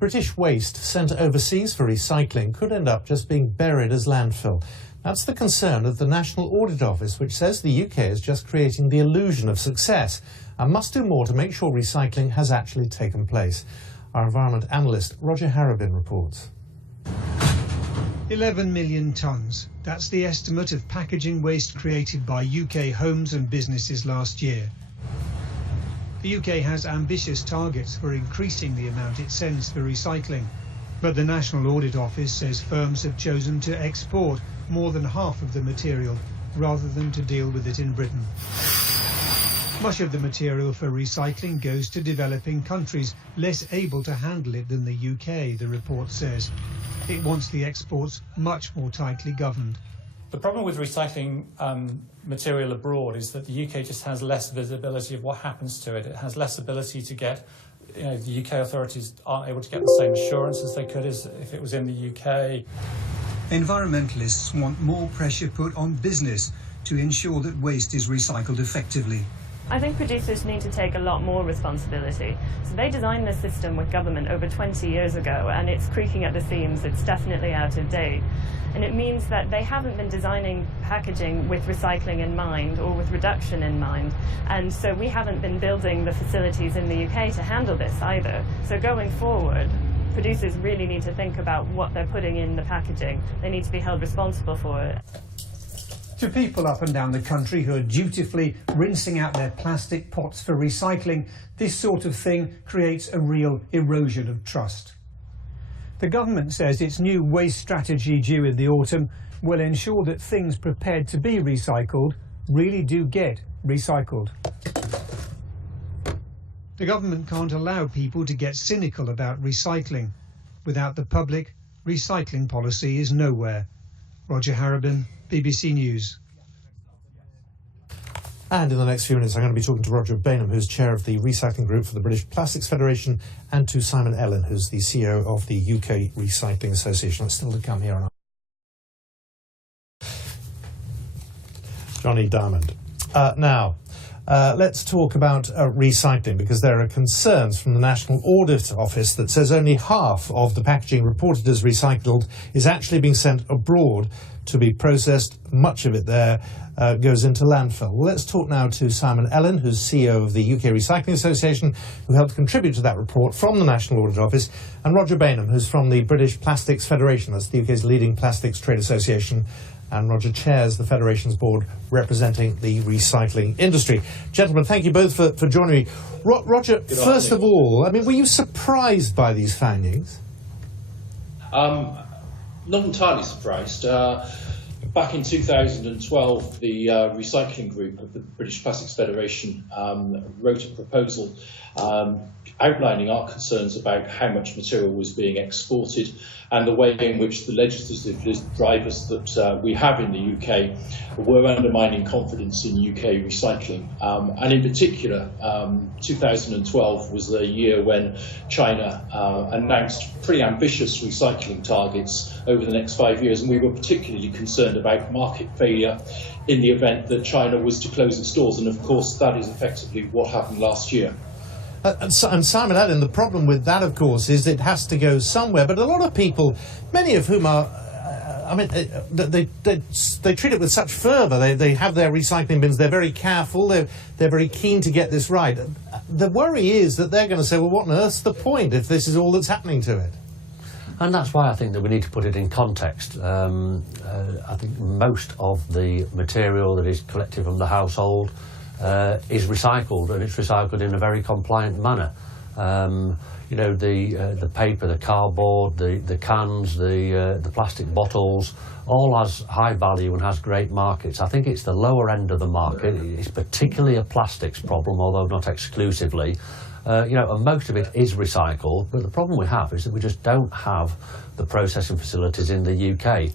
British waste sent overseas for recycling could end up just being buried as landfill. That's the concern of the National Audit Office, which says the UK is just creating the illusion of success and must do more to make sure recycling has actually taken place. Our environment analyst Roger Harrabin reports. 11 million tonnes. That's the estimate of packaging waste created by UK homes and businesses last year. The UK has ambitious targets for increasing the amount it sends for recycling. But the National Audit Office says firms have chosen to export more than half of the material rather than to deal with it in Britain. Much of the material for recycling goes to developing countries less able to handle it than the UK, the report says. It wants the exports much more tightly governed. The problem with recycling material abroad is that the UK just has less visibility of what happens to it. It has less ability to get, the UK authorities aren't able to get the same assurance as they could as if it was in the UK. Environmentalists want more pressure put on business to ensure that waste is recycled effectively. I think producers need to take a lot more responsibility. So they designed this system with government over 20 years ago, and it's creaking at the seams. It's definitely out of date. And it means that they haven't been designing packaging with recycling in mind or with reduction in mind. And so we haven't been building the facilities in the UK to handle this either. So going forward, producers really need to think about what they're putting in the packaging. They need to be held responsible for it. To people up and down the country who are dutifully rinsing out their plastic pots for recycling, this sort of thing creates a real erosion of trust. The government says its new waste strategy due in the autumn will ensure that things prepared to be recycled really do get recycled. The government can't allow people to get cynical about recycling. Without the public, recycling policy is nowhere. Roger Harrabin, BBC News. And in the next few minutes, I'm going to be talking to Roger Baynham, who's chair of the recycling group for the British Plastics Federation, and to Simon Ellen, who's the CEO of the UK Recycling Association. That's still to come here on Johnny Diamond. Let's talk about recycling, because there are concerns from the National Audit Office that says only half of the packaging reported as recycled is actually being sent abroad to be processed. Much of it there goes into landfill. Well, let's talk now to Simon Ellen, who's CEO of the UK Recycling Association, who helped contribute to that report from the National Audit Office, and Roger Baynham, who's from the British Plastics Federation. That's the UK's leading plastics trade association. And Roger chairs the Federation's board representing the recycling industry. Gentlemen, thank you both for joining me. Roger, first of all, I mean, were you surprised by these findings? Not entirely surprised. Back in 2012, the recycling group of the British Plastics Federation wrote a proposal outlining our concerns about how much material was being exported and the way in which the legislative drivers that we have in the UK were undermining confidence in UK recycling. And in particular, 2012 was the year when China announced pretty ambitious recycling targets over the next 5 years, and we were particularly concerned about market failure in the event that China was to close its doors, and of course that is effectively what happened last year. And Simon Allen, the problem with that, of course, is it has to go somewhere. But a lot of people, many of whom are, they treat it with such fervour. They have their recycling bins. They're very careful. They're very keen to get this right. The worry is that they're going to say, well, what on earth's the point if this is all that's happening to it? And that's why I think that we need to put it in context. I think most of the material that is collected from the household is recycled, and it's recycled in a very compliant manner. You know, the paper, the cardboard, the cans, the plastic bottles, all has high value and has great markets. I think it's the lower end of the market. It's particularly a plastics problem, although not exclusively. You know, and most of it is recycled, but the problem we have is that we just don't have the processing facilities in the UK.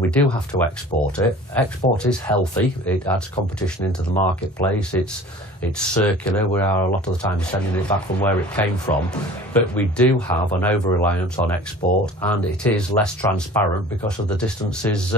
We do have to export it. Export is healthy. It adds competition into the marketplace. It's circular. We are a lot of the time sending it back from where it came from. But we do have an over-reliance on export, and it is less transparent because of the distances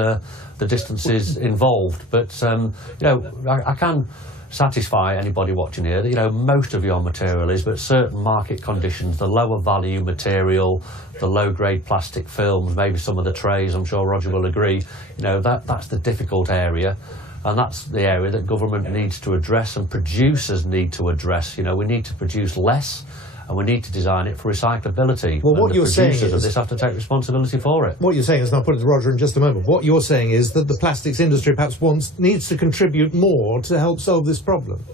involved. But you know, I can satisfy anybody watching here that, you know, most of your material is, but certain market conditions, the lower value material, the low grade plastic films, maybe some of the trays, I'm sure Roger will agree, you know, that's the difficult area. And that's the area that government needs to address and producers need to address. You know, we need to produce less and we need to design it for recyclability. Well, what and you're saying is, producers of this have to take responsibility for it. What you're saying is, and I'll put it to Roger in just a moment, what you're saying is that the plastics industry perhaps needs to contribute more to help solve this problem.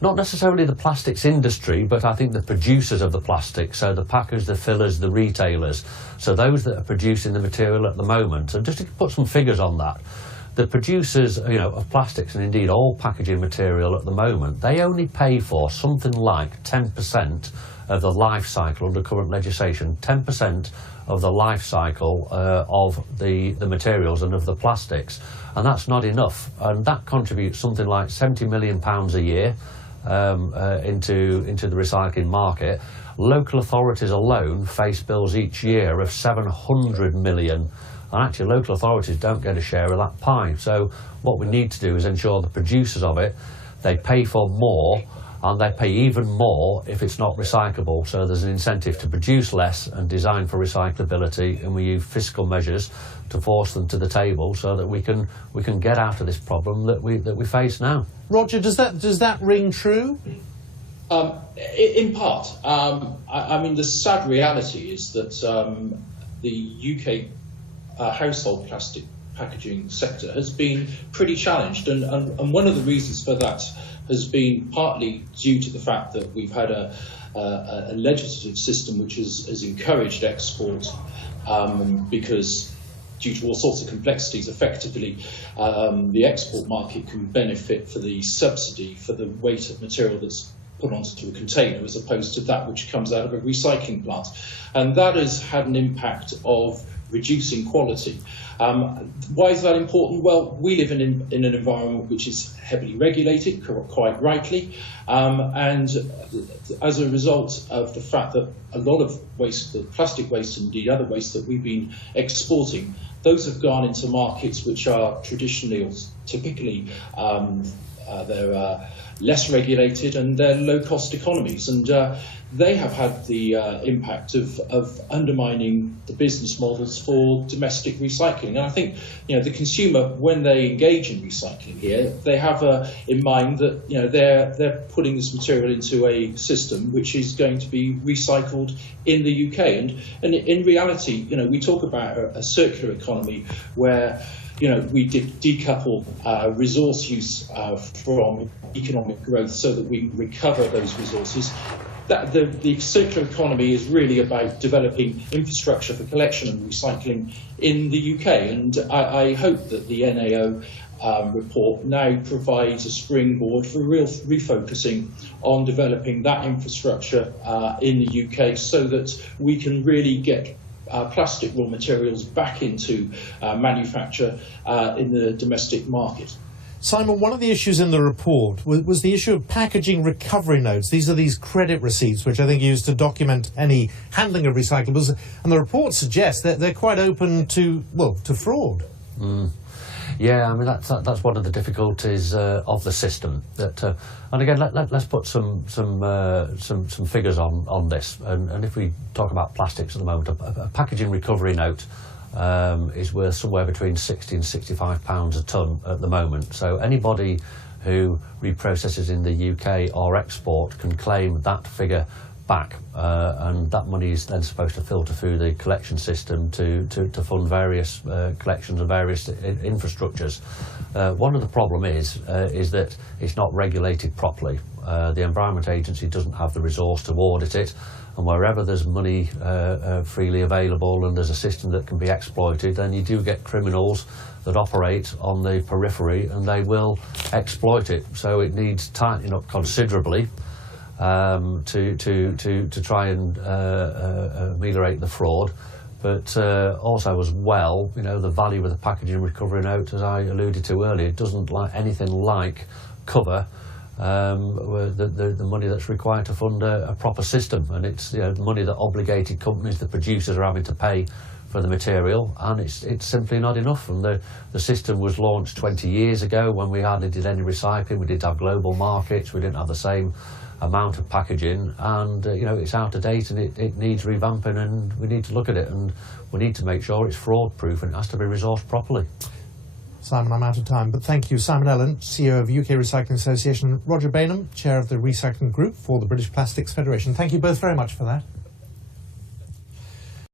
Not necessarily the plastics industry, but I think the producers of the plastic, so the packers, the fillers, the retailers, so those that are producing the material at the moment. And just to put some figures on that, the producers, you know, of plastics and indeed all packaging material at the moment, they only pay for something like 10% of the life cycle under current legislation, 10% of the life cycle of the materials and of the plastics. And that's not enough. And that contributes something like £70 million a year into the recycling market. Local authorities alone face bills each year of 700 million. And actually local authorities don't get a share of that pie. So what we need to do is ensure the producers of it, they pay for more, and they pay even more if it's not recyclable. So there's an incentive to produce less and design for recyclability, and we use fiscal measures to force them to the table so that we can get out of this problem that we face now. Roger, does that ring true? In part. I mean, the sad reality is that the UK household plastic packaging sector has been pretty challenged, and one of the reasons for that has been partly due to the fact that we've had a legislative system which has encouraged export because due to all sorts of complexities, effectively the export market can benefit for the subsidy for the weight of material that's put onto a container as opposed to that which comes out of a recycling plant. And that has had an impact of reducing quality. Why is that important? Well, we live in an environment which is heavily regulated, quite rightly, and as a result of the fact that a lot of waste, the plastic waste and indeed other waste that we've been exporting, those have gone into markets which are traditionally or typically they're less regulated and they're low-cost economies, and they have had the impact of undermining the business models for domestic recycling. And I think, you know, the consumer, when they engage in recycling here, they have in mind that, you know, they're putting this material into a system which is going to be recycled in the UK. And in reality, you know, we talk about a circular economy where, you know, we decouple resource use from economic growth so that we recover those resources. That the circular economy is really about developing infrastructure for collection and recycling in the UK, and I hope that the NAO report now provides a springboard for real refocusing on developing that infrastructure in the UK so that we can really get plastic raw materials back into manufacture in the domestic market. Simon, one of the issues in the report was the issue of packaging recovery notes. These are these credit receipts which I think are used to document any handling of recyclables, and the report suggests that they're quite open to fraud. Yeah, I mean that's one of the difficulties of the system. That and again, let's put some figures on this. And if we talk about plastics at the moment, a packaging recovery note is worth somewhere between £60 and £65 a tonne at the moment. So anybody who reprocesses in the UK or export can claim that figure back, and that money is then supposed to filter through the collection system to fund various collections and various infrastructures. One of the problem is that it's not regulated properly. The Environment Agency doesn't have the resource to audit it, and wherever there's money freely available and there's a system that can be exploited, then you do get criminals that operate on the periphery and they will exploit it. So it needs tightening up considerably to try and ameliorate the fraud, but also as well, you know, the value of the packaging recovery note, as I alluded to earlier, it doesn't like anything like cover the money that's required to fund a proper system, and it's, you know, the money that obligated companies, the producers, are having to pay for the material, and it's simply not enough. And the system was launched 20 years ago when we hardly did any recycling. We didn't have global markets, we didn't have the same amount of packaging, and you know, it's out of date and it needs revamping, and we need to look at it, and we need to make sure it's fraud proof and it has to be resourced properly. Simon, I'm out of time, but thank you. Simon Ellen, CEO of UK Recycling Association, Roger Baynham, Chair of the Recycling Group for the British Plastics Federation. Thank you both very much for that.